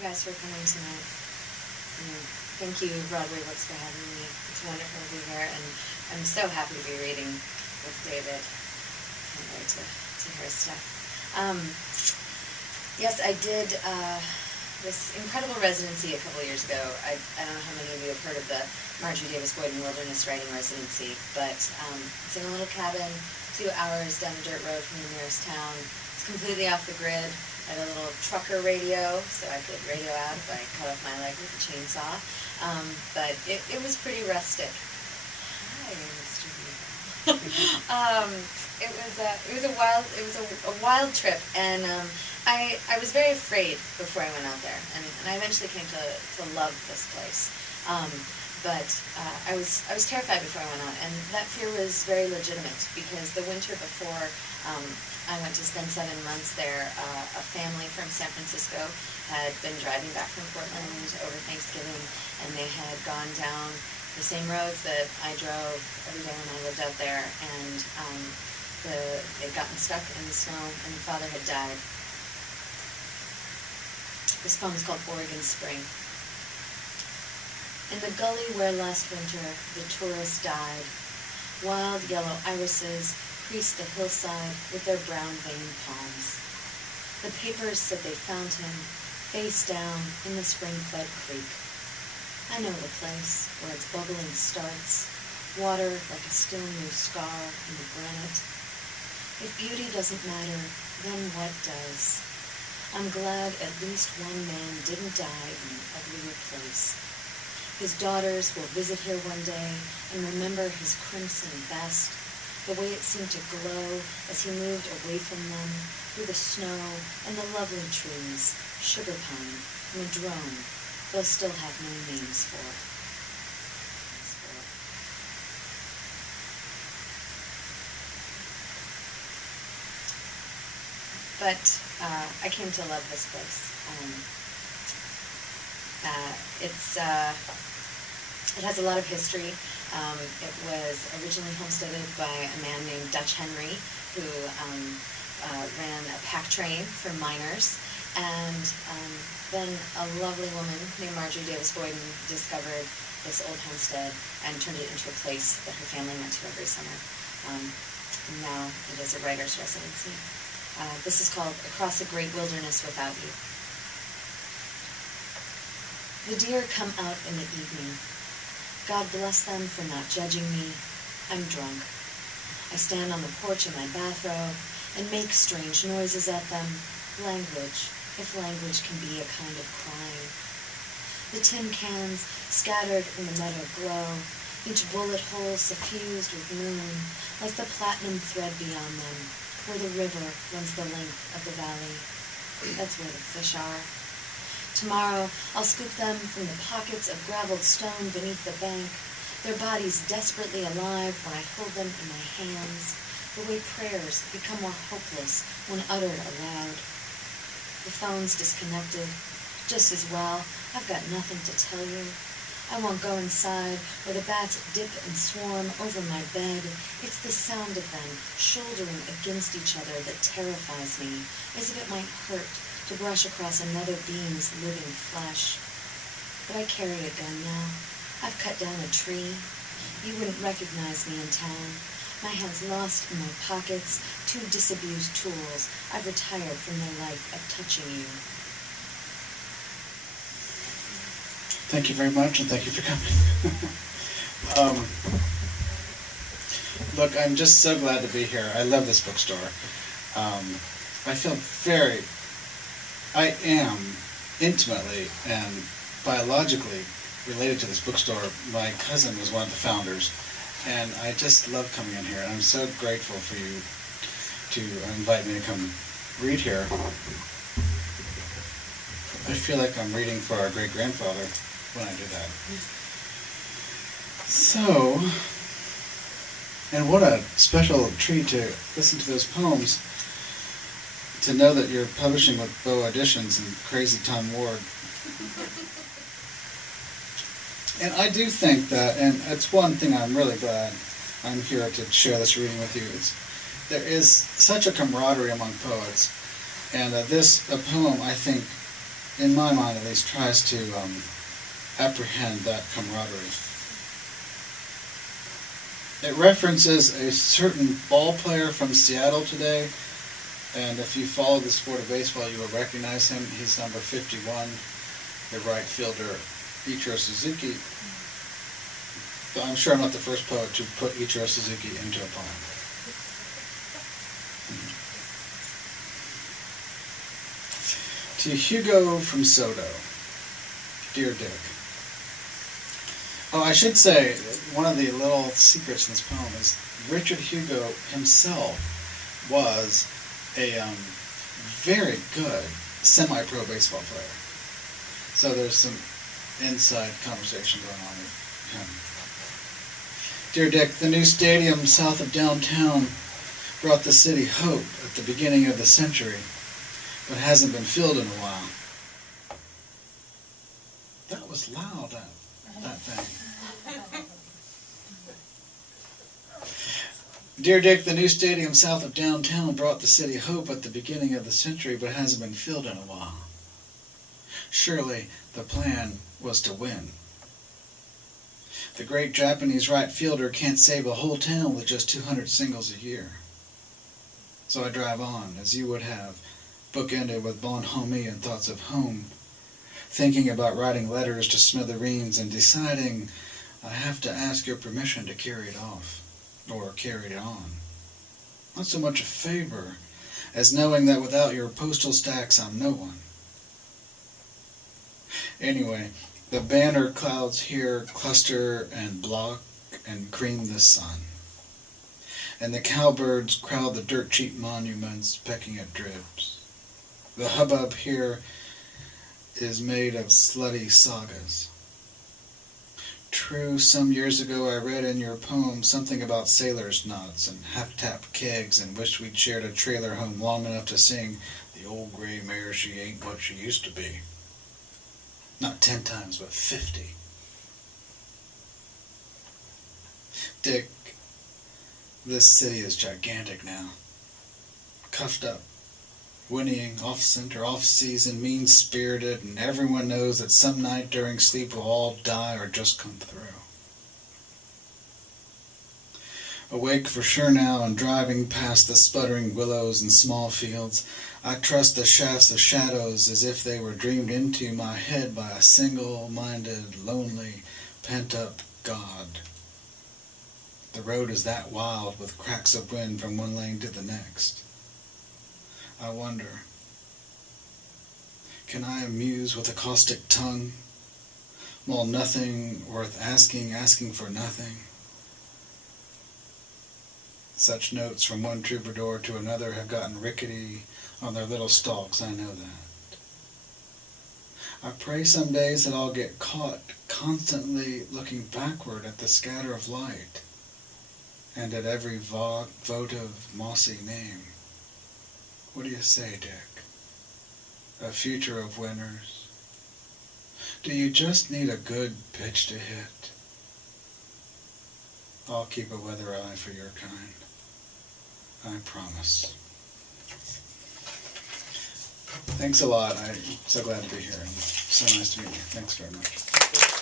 you guys for coming tonight. And thank you, Broadway Books, for having me. It's wonderful to be here, and I'm so happy to be reading with David. Can't wait to hear his stuff. Yes, I did this incredible residency a couple years ago. I don't know how many of you have heard of the Marjorie Davis Boyden Wilderness Writing Residency, but it's in a little cabin, 2 hours down a dirt road from the nearest town. It's completely off the grid. I had a little trucker radio, so I could radio out if I cut off my leg with a chainsaw. But it was pretty rustic. Hi, Mr. Beagle. It was a wild trip, and I was very afraid before I went out there, and I eventually came to love this place. But I was terrified before I went out, and that fear was very legitimate, because the winter before I went to spend 7 months there, a family from San Francisco had been driving back from Portland over Thanksgiving, and they had gone down the same roads that I drove every day when I lived out there, and they'd gotten stuck in the snow, and the father had died. This poem is called Oregon Spring. In the gully where last winter the tourist died, wild yellow irises creased the hillside with their brown-veined palms. The papers said they found him face down in the spring-fed creek. I know the place where its bubbling starts, water like a still new scar in the granite. If beauty doesn't matter, then what does? I'm glad at least one man didn't die in an uglier place. His daughters will visit here one day and remember his crimson vest, the way it seemed to glow as he moved away from them through the snow and the lovely trees, sugar pine, madrone, they'll still have no names for. But I came to love this place. It has a lot of history. It was originally homesteaded by a man named Dutch Henry, who ran a pack train for miners. And then a lovely woman named Marjorie Davis Boyden discovered this old homestead and turned it into a place that her family went to every summer. Now it is a writer's residency. This is called Across a Great Wilderness Without You. The deer come out in the evening. God bless them for not judging me. I'm drunk. I stand on the porch in my bathrobe and make strange noises at them. Language, if language can be a kind of crying. The tin cans scattered in the meadow glow, each bullet hole suffused with moon, like the platinum thread beyond them, where the river runs the length of the valley. That's where the fish are. Tomorrow, I'll scoop them from the pockets of graveled stone beneath the bank, their bodies desperately alive when I hold them in my hands, the way prayers become more hopeless when uttered aloud. The phone's disconnected. Just as well, I've got nothing to tell you. I won't go inside where the bats dip and swarm over my bed. It's the sound of them shouldering against each other that terrifies me, as if it might hurt to brush across another being's living flesh. But I carry a gun now. I've cut down a tree. You wouldn't recognize me in town. My hands lost in my pockets, 2 disabused tools. I've retired from the life of touching you. Thank you very much, and thank you for coming. Look, I'm just so glad to be here. I love this bookstore. I am intimately and biologically related to this bookstore. My cousin was one of the founders, and I just love coming in here. I'm so grateful for you to invite me to come read here. I feel like I'm reading for our great-grandfather when I do that. So, and what a special treat to listen to those poems, to know that you're publishing with Bow Editions and Crazy Tom Ward. And I do think that, and it's one thing I'm really glad I'm here to share this reading with you, there is such a camaraderie among poets, and a poem, I think, in my mind at least, tries to apprehend that camaraderie. It references a certain ball player from Seattle today, and if you follow the sport of baseball, you will recognize him. He's number 51, the right fielder, Ichiro Suzuki. But I'm sure I'm not the first poet to put Ichiro Suzuki into a poem. To Hugo from Soto, Dear Dick. Oh, I should say, one of the little secrets in this poem is Richard Hugo himself was a very good semi-pro baseball player. So there's some inside conversation going on with him. Dear Dick, the new stadium south of downtown brought the city hope at the beginning of the century, but hasn't been filled in a while. That was loud, that thing. Dear Dick, the new stadium south of downtown brought the city hope at the beginning of the century, but hasn't been filled in a while. Surely the plan was to win. The great Japanese right fielder can't save a whole town with just 200 singles a year. So I drive on, as you would have, bookended with bonhomie and thoughts of home, thinking about writing letters to smithereens and deciding I have to ask your permission to carry it off, or carry it on. Not so much a favor as knowing that without your postal stacks I'm no one. Anyway, the banner clouds here cluster and block and cream the sun, and the cowbirds crowd the dirt-cheap monuments pecking at dribs. The hubbub here is made of slutty sagas. True, some years ago I read in your poem something about sailors' knots and half-tapped kegs and wished we'd shared a trailer home long enough to sing The Old Gray Mare, She Ain't What She Used to Be. Not 10 times, but 50. Dick, this city is gigantic now. Cuffed up, whinnying, off-center, off-season, mean-spirited, and everyone knows that some night during sleep we'll all die or just come through. Awake for sure now and driving past the sputtering willows and small fields, I trust the shafts of shadows as if they were dreamed into my head by a single-minded, lonely, pent-up God. The road is that wild with cracks of wind from one lane to the next. I wonder, can I amuse with a caustic tongue, while nothing worth asking for nothing? Such notes from one troubadour to another have gotten rickety on their little stalks, I know that. I pray some days that I'll get caught constantly looking backward at the scatter of light, and at every votive, mossy name. What do you say, Dick? A future of winners? Do you just need a good pitch to hit? I'll keep a weather eye for your kind. I promise. Thanks a lot. I'm so glad to be here. And so nice to meet you. Thanks very much.